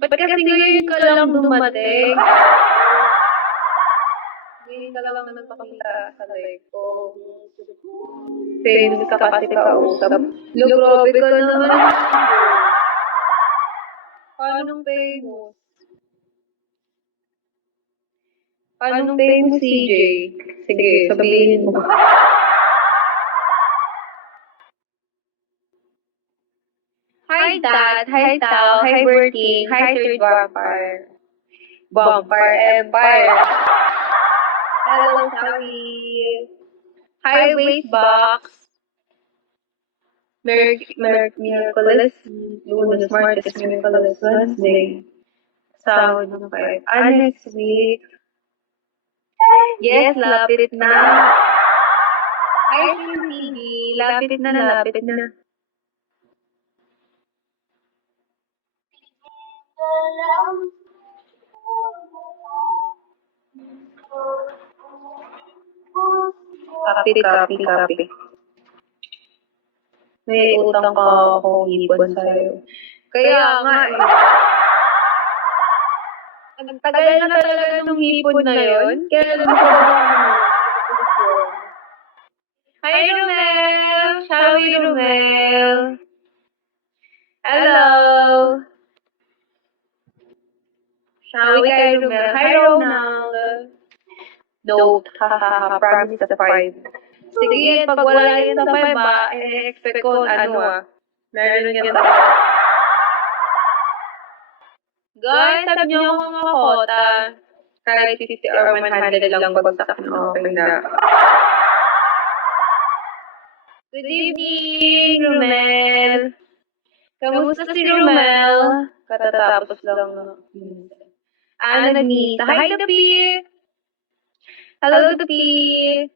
Ba't kasi ngayon ka lang dumating? Ngayon ka lang nagpakita sa live ko. Famous ka kasi kausap. Grabe ka naman. Paanong famous? Paanong famous, CJ? Sige, sabihin mo. Hi, Dad. Hi, Tal. Hi, Bertie. Hi, Third Vampire. Vampire Empire. Hello, Sally. Hi, Wastebox. Miraculous. Lunas, Martes, Miraculous Wednesday. Sabado ng 5. Next week. Yes, lapit na. Hi, TV. Lapit na, lapit na. Copy. May utang pa akong ipon sa'yo. Kaya nga eh. Ang tagal na talaga nung ipon na yun. Kailan mo ba? Hi, Romel! Shall we, Romel? Hello! Shall we kay Romel? Hi, Ronald! Nope, hahaha, promise sa 5. Sige, pag wala yan sa 5 expect ko meron yan sa 5. Guys, sabi niyo ako mga kota. Kahit 50 or 100 lang bagsak na okay na. Good evening, Romel. Kamusta si Romel? Katatapos lang ng nagmisa. Hi, Tupi! Hello, Tupi!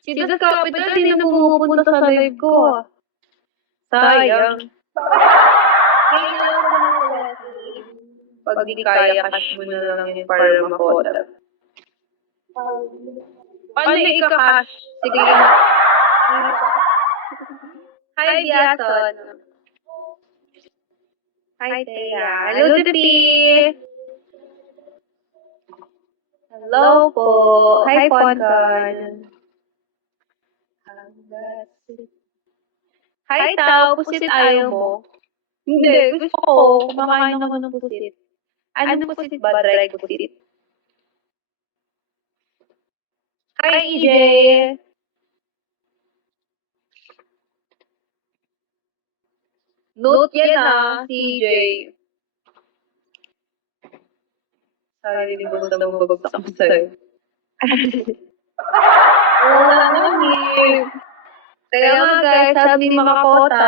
Si Das Capital, hindi na pumupunta sa live ko. Sayang. Pag di kaya, cash mo na lang yun para makota. Paano ika-cash? Sige. Hi, Biason. Hi, Thea. Hello, Tupi! Hello po. Hi, Poncan. Hi, Tao. Pusit ayaw mo? Hindi. Gusto ko. Kumakain ako ng pusit. Ano pusit ba? Dry pusit. Hi, EJ. Note yan CJ. Sorry, hindi mo sa mabagsak mo sa'yo. Wala naman eh. Kaya nga guys, sabi ni Makakota,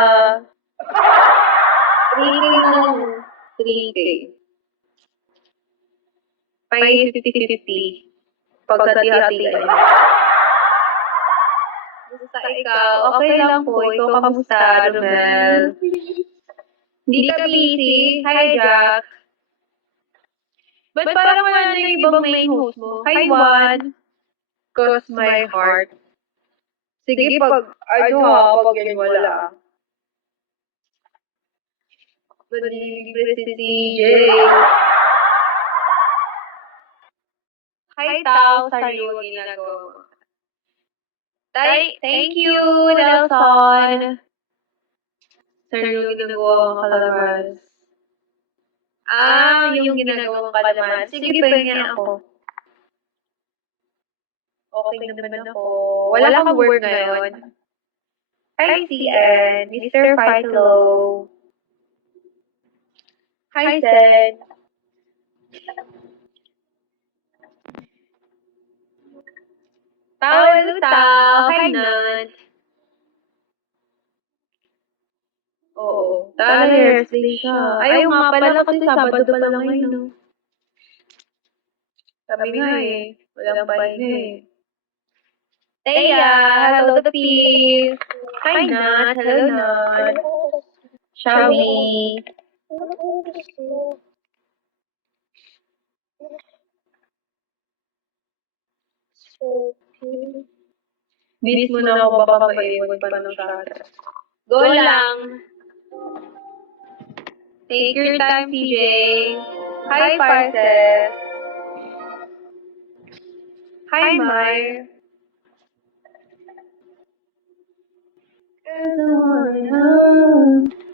3K na lang. 3K. 50-50. Pagkati-hati ka niya. Basta ikaw, okay lang po. Ikaw kamusta, Romel? Hindi ka busy? Hi, Jack. Ba't parang wala na yung ibang main host mo? Hi, Juan. Cross my heart. Sige, pag yan wala. Manilibre si CJ. Hi, Tao. Sariwa ginagawa. Thank you, Nelson. Sariwa ginagawa ang kalaman. Yung ginagawang kalaman. Sige, pahinga ako. Okay naman ako. Wala kang work ngayon. Hi, CN. Mr. Fightllow. Hi, Sen. Tao, hello, Tao. Hi, Nat. Oo. Tara, hairstyle siya. Ayaw nga pala kasi Sabado pa lang ngayon, no? Sabi nga eh. Walang pahinga eh. Thea, hello, the peace. Hi, Nat. Hello, Nat. Shall we? Bilis mo na ako baka maiwan pa ng shot. Go lang. Take your time, CJ. Hi, Parcel. Hi, Mar. Cause I wanna know.